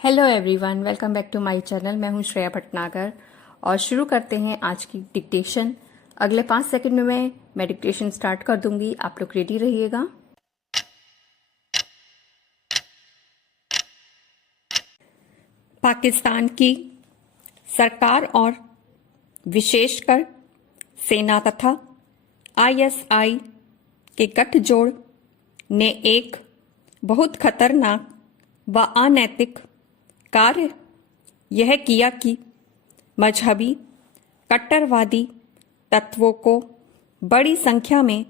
Hello everyone, welcome back to my channel. मैं हूं श्रेया भटनागर और शुरू करते हैं आज की डिक्टेशन। अगले 5 सेकंड में मैं डिक्टेशन स्टार्ट कर दूंगी, आप लोग रेडी रहिएगा। पाकिस्तान की सरकार और विशेषकर सेना तथा आईएसआई के गठजोड़ ने एक बहुत खतरनाक व अनैतिक कार्य यह किया कि मजहबी कट्टरवादी तत्वों को बड़ी संख्या में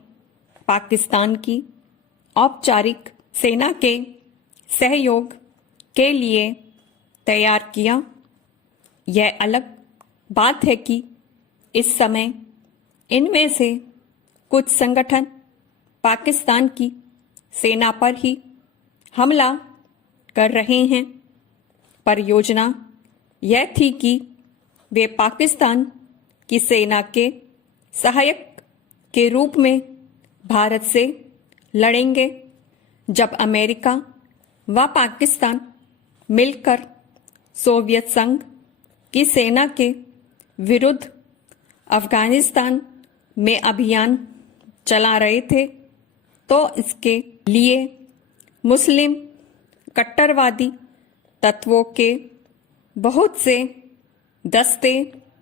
पाकिस्तान की औपचारिक सेना के सहयोग के लिए तैयार किया। यह अलग बात है कि इस समय इनमें से कुछ संगठन पाकिस्तान की सेना पर ही हमला कर रहे हैं। परियोजना यह थी कि वे पाकिस्तान की सेना के सहायक के रूप में भारत से लड़ेंगे जब अमेरिका व पाकिस्तान मिलकर सोवियत संघ की सेना के विरुद्ध अफगानिस्तान में अभियान चला रहे थे। तो इसके लिए मुस्लिम कट्टरवादी तत्वों के बहुत से दस्ते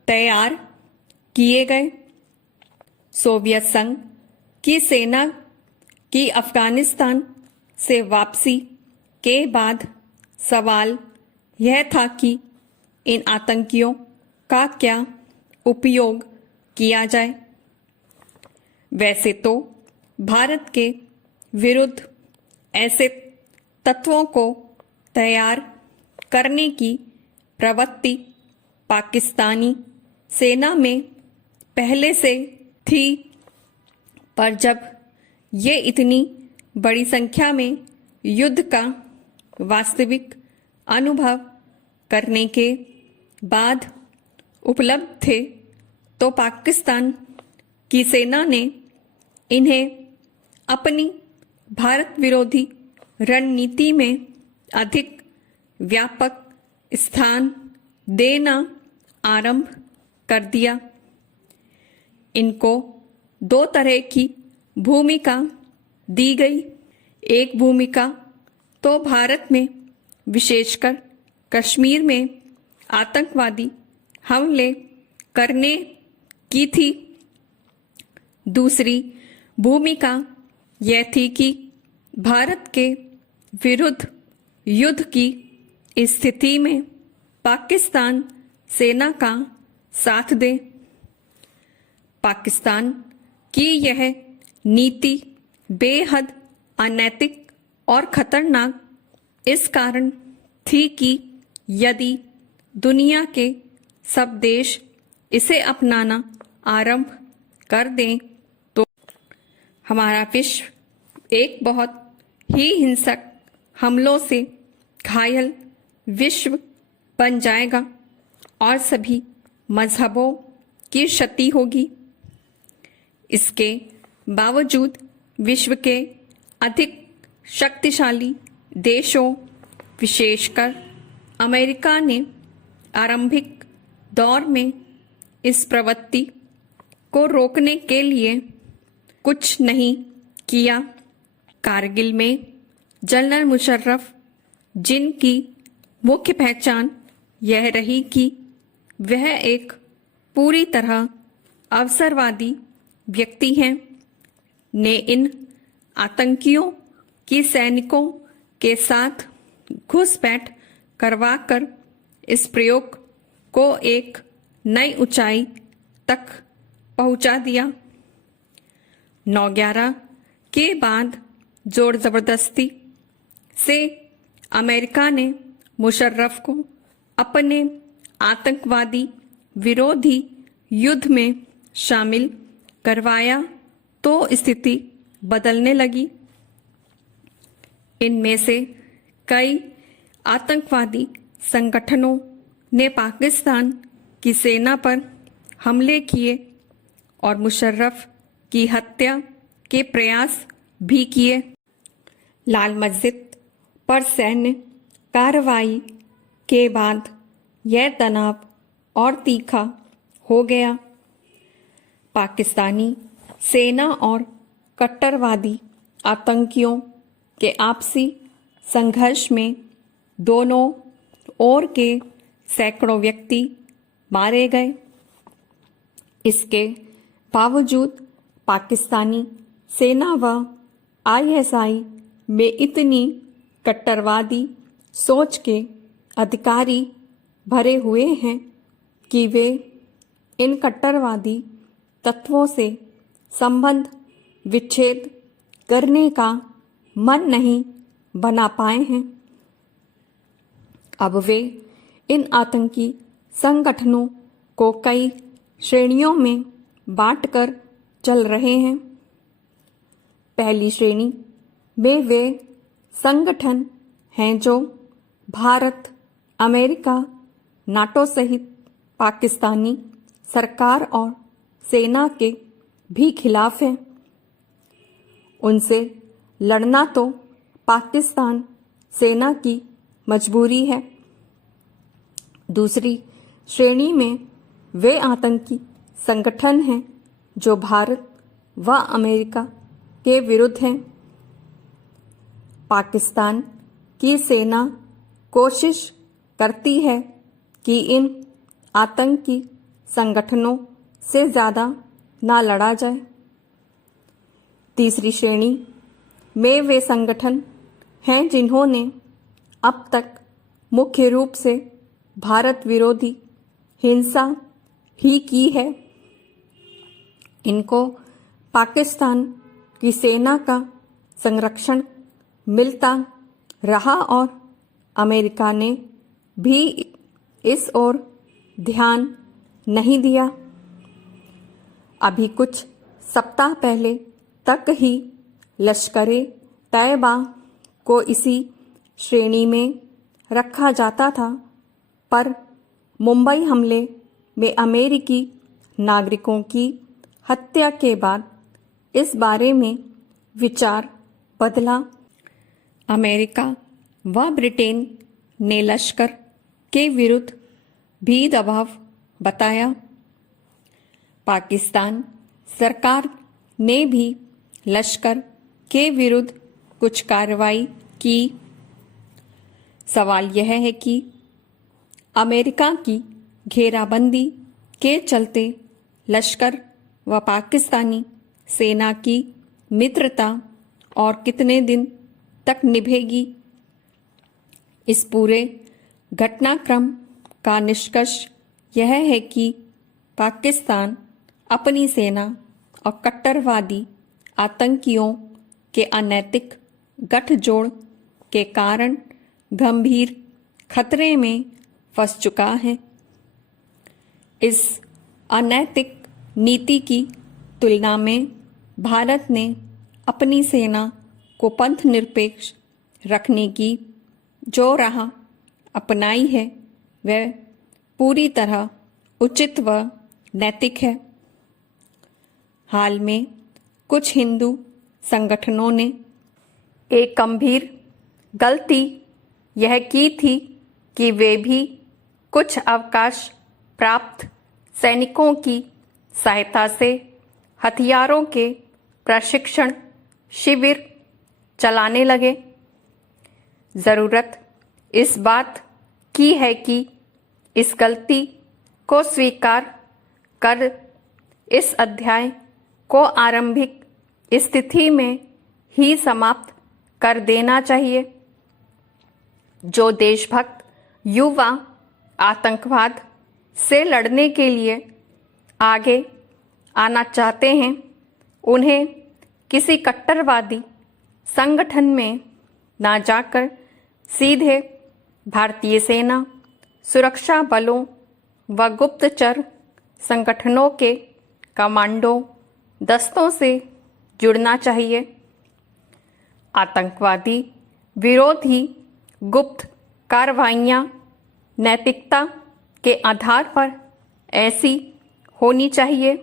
तैयार किए गए। सोवियत संघ की सेना की अफगानिस्तान से वापसी के बाद सवाल यह था कि इन आतंकियों का क्या उपयोग किया जाए। वैसे तो भारत के विरुद्ध ऐसे तत्वों को तैयार करने की प्रवृत्ति पाकिस्तानी सेना में पहले से थी, पर जब ये इतनी बड़ी संख्या में युद्ध का वास्तविक अनुभव करने के बाद उपलब्ध थे तो पाकिस्तान की सेना ने इन्हें अपनी भारत विरोधी रणनीति में अधिक व्यापक स्थान देना आरंभ कर दिया। इनको 2 तरह की भूमिका दी गई। एक भूमिका तो भारत में विशेषकर कश्मीर में आतंकवादी हमले करने की थी। दूसरी भूमिका यह थी कि भारत के विरुद्ध युद्ध की स्थिति में पाकिस्तान सेना का साथ दे। पाकिस्तान की यह नीति बेहद अनैतिक और खतरनाक इस कारण थी कि यदि दुनिया के सब देश इसे अपनाना आरंभ कर दें तो हमारा विश्व एक बहुत ही हिंसक हमलों से घायल विश्व बन जाएगा और सभी मजहबों की क्षति होगी। इसके बावजूद विश्व के अधिक शक्तिशाली देशों विशेषकर अमेरिका ने आरंभिक दौर में इस प्रवृत्ति को रोकने के लिए कुछ नहीं किया। कारगिल में जनरल मुशर्रफ, जिनकी मुख्य पहचान यह रही कि वह एक पूरी तरह अवसरवादी व्यक्ति हैं, ने इन आतंकियों की सैनिकों के साथ घुसपैठ करवाकर इस प्रयोग को एक नई ऊंचाई तक पहुंचा दिया। 9/11 के बाद जोर जबरदस्ती से अमेरिका ने मुशर्रफ को अपने आतंकवादी विरोधी युद्ध में शामिल करवाया तो स्थिति बदलने लगी। इनमें से कई आतंकवादी संगठनों ने पाकिस्तान की सेना पर हमले किए और मुशर्रफ की हत्या के प्रयास भी किए। लाल मस्जिद पर सैन्य कार्रवाई के बाद यह तनाव और तीखा हो गया। पाकिस्तानी सेना और कट्टरवादी आतंकियों के आपसी संघर्ष में दोनों ओर के सैकड़ों व्यक्ति मारे गए। इसके बावजूद पाकिस्तानी सेना व आईएसआई में इतनी कट्टरवादी सोच के अधिकारी भरे हुए हैं कि वे इन कट्टरवादी तत्वों से संबंध विच्छेद करने का मन नहीं बना पाए हैं। अब वे इन आतंकी संगठनों को कई श्रेणियों में बांटकर चल रहे हैं। पहली श्रेणी में वे संगठन हैं जो भारत, अमेरिका, नाटो सहित पाकिस्तानी सरकार और सेना के भी खिलाफ हैं। उनसे लड़ना तो पाकिस्तान सेना की मजबूरी है। दूसरी श्रेणी में वे आतंकी संगठन हैं जो भारत व अमेरिका के विरुद्ध हैं। पाकिस्तान की सेना कोशिश करती है कि इन आतंकी संगठनों से ज़्यादा ना लड़ा जाए। तीसरी श्रेणी में वे संगठन हैं जिन्होंने अब तक मुख्य रूप से भारत विरोधी हिंसा ही की है। इनको पाकिस्तान की सेना का संरक्षण मिलता रहा और अमेरिका ने भी इस ओर ध्यान नहीं दिया। अभी कुछ सप्ताह पहले तक ही लश्कर-ए तैयबा को इसी श्रेणी में रखा जाता था, पर मुंबई हमले में अमेरिकी नागरिकों की हत्या के बाद इस बारे में विचार बदला। अमेरिका व ब्रिटेन ने लश्कर के विरुद्ध भी दबाव बताया। पाकिस्तान सरकार ने भी लश्कर के विरुद्ध कुछ कार्रवाई की। सवाल यह है कि अमेरिका की घेराबंदी के चलते लश्कर व पाकिस्तानी सेना की मित्रता और कितने दिन तक निभेगी। इस पूरे घटनाक्रम का निष्कर्ष यह है कि पाकिस्तान अपनी सेना और कट्टरवादी आतंकियों के अनैतिक गठजोड़ के कारण गंभीर खतरे में फंस चुका है। इस अनैतिक नीति की तुलना में भारत ने अपनी सेना को पंथ निरपेक्ष रखने की जो राह अपनाई है वह पूरी तरह उचित व नैतिक है। हाल में कुछ हिंदू संगठनों ने एक गंभीर गलती यह की थी कि वे भी कुछ अवकाश प्राप्त सैनिकों की सहायता से हथियारों के प्रशिक्षण शिविर चलाने लगे। ज़रूरत इस बात की है कि इस गलती को स्वीकार कर इस अध्याय को आरंभिक स्थिति में ही समाप्त कर देना चाहिए। जो देशभक्त युवा आतंकवाद से लड़ने के लिए आगे आना चाहते हैं, उन्हें किसी कट्टरवादी संगठन में ना जाकर सीधे भारतीय सेना, सुरक्षा बलों व गुप्तचर संगठनों के कमांडो दस्तों से जुड़ना चाहिए। आतंकवादी विरोधी गुप्त कार्रवाइयाँ नैतिकता के आधार पर ऐसी होनी चाहिए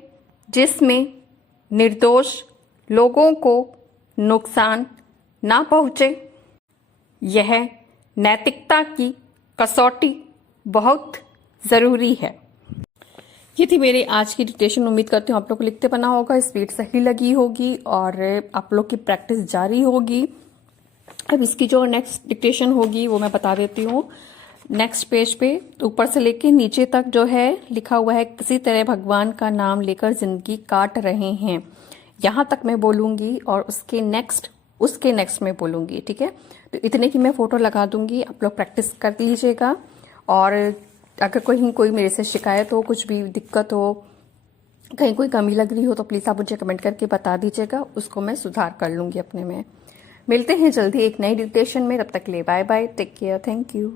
जिसमें निर्दोष लोगों को नुकसान ना पहुँचे। यह नैतिकता की कसौटी बहुत ज़रूरी है। ये थी मेरी आज की डिक्टेशन। उम्मीद करती हूँ आप लोग को लिखते बना होगा, स्पीड सही लगी होगी और आप लोग की प्रैक्टिस जारी होगी। अब इसकी जो नेक्स्ट डिक्टेशन होगी वो मैं बता देती हूँ। नेक्स्ट पेज पे ऊपर से लेके नीचे तक जो है लिखा हुआ है, किसी तरह भगवान का नाम लेकर जिंदगी काट रहे हैं। यहाँ तक मैं बोलूँगी और उसके नेक्स्ट में बोलूँगी, ठीक है। तो इतने की मैं फोटो लगा दूंगी, आप लोग प्रैक्टिस कर दीजिएगा। और अगर कोई मेरे से शिकायत हो, कुछ भी दिक्कत हो, कहीं कोई कमी लग रही हो तो प्लीज़ आप मुझे कमेंट करके बता दीजिएगा, उसको मैं सुधार कर लूँगी अपने में। मिलते हैं जल्दी एक नई डिक्टेशन में, तब तक ले bye bye, take care, thank you.